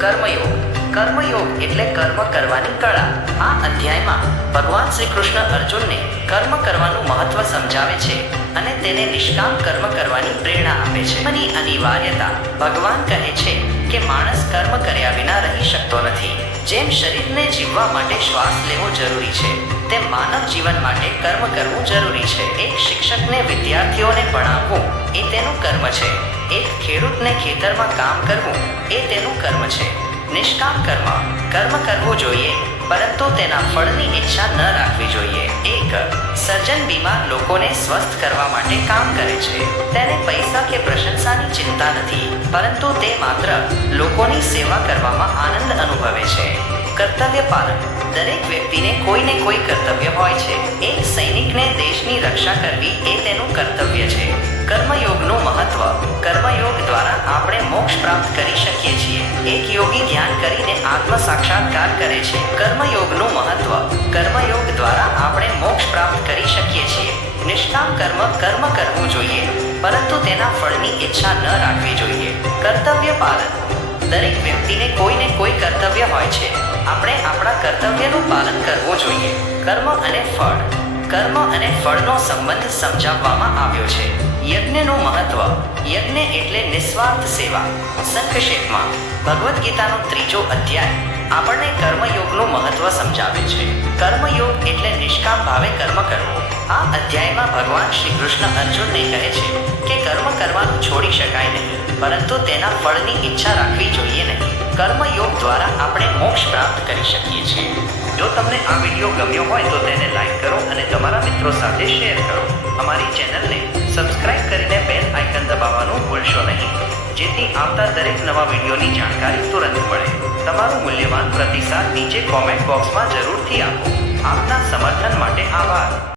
કર્મયોગ. કર્મયોગ એટલે કર્મ કરવાની કળા. આ અધ્યાયમાં ભગવાન શ્રી કૃષ્ણ અર્જુનને કર્મ કરવાનું મહત્વ સમજાવે છે અને તેને નિષ્કામ કર્મ કરવાની પ્રેરણા આપે છે. અને અનિવાર્યતા. ભગવાન કહે છે કે માણસ કર્મ કર્યા વિના રહી શકતો નથી. જેમ શરીરને જીવવા માટે શ્વાસ લેવો જરૂરી છે, તેમ માનવ જીવન માટે કર્મ કરવું જરૂરી છે. એક શિક્ષકને વિદ્યાર્થીઓને ભણાવવું એ તેનું કર્મ છે. ખેડૂતને ખેતરમાં કામ કરવું એ તેનું કર્મ છે. નિષ્કામ કર્મ કર્મ કરવું જોઈએ, પરંતુ તેના ફળની ઈચ્છા ન રાખવી જોઈએ. એક, સર્જન બીમાર લોકોને સ્વસ્થ કરવા માટે કામ કરે છે. તેને પૈસા કે પ્રશંસાની ચિંતા નથી, પરંતુ તે માત્ર લોકોની સેવા કરવામાં આનંદ અનુભવે છે. કર્તવ્ય પાલન, દરેક વ્યક્તિને કોઈને કોઈ કર્તવ્ય હોય છે. એક સૈનિકને દેશની રક્ષા કરવી આપણે મોક્ષ પ્રાપ્ત કરી શકીએ છીએ. એક યોગી ધ્યાન કરીને આત્મ સાક્ષાત્કાર કરે છે. કર્મયોગનું મહત્વ. કર્મયોગ દ્વારા આપણે મોક્ષ પ્રાપ્ત કરી શકીએ છીએ. નિષ્કામ કર્મ કર્મ કરવું જોઈએ. પરંતુ તેના ફળની ઈચ્છા ન રાખવી જોઈએ. કર્તવ્ય પાલન. દરેક વ્યક્તિને કોઈને કોઈ કર્તવ્ય હોય છે. આપણે આપણા કર્તવ્યનું પાલન કરવું જોઈએ. કર્મ અને ફળ. કર્મ અને ફળનો સંબંધ સમજાવવામાં આવ્યો છે. યજ્ઞનું મહત્વ. યજ્ઞ એટલે નિસ્વાર્થ સેવા. સંક્ષેપમાં ભગવદ્ ગીતાનો ત્રીજો અધ્યાય. આપણને કર્મયોગનું મહત્વ સમજાવે છે. કર્મયોગ એટલે નિષ્કામ ભાવે કર્મ કરવું. આ અધ્યાયમાં ભગવાન શ્રી કૃષ્ણ અર્જુનને કહે છે કે કર્મ કરવાનું છોડી શકાય નહીં, પરંતુ તેના ફળની ઈચ્છા રાખવી જોઈએ નહીં. કર્મયોગ દ્વારા આપણે મોક્ષ પ્રાપ્ત કરી શકીએ છીએ. જો તમને આ વીડિયો ગમ્યો હોય તો તેને લાઈક કરો તમારા મિત્રો સાથે શેર કરો. અમારી ચેનલને સબસ્ક્રાઇબ કરીને બેલ આઇકન દબાવવાનું ભૂલશો નહીં. જેથી આવતા દરેક નવા વિડીયોની જાણકારી તુરંત મળે. તમારું મૂલ્યવાન પ્રતિસાદ નીચે કોમેન્ટ બોક્સમાં જરૂરથી આપો. આપના સમર્થન માટે આભાર.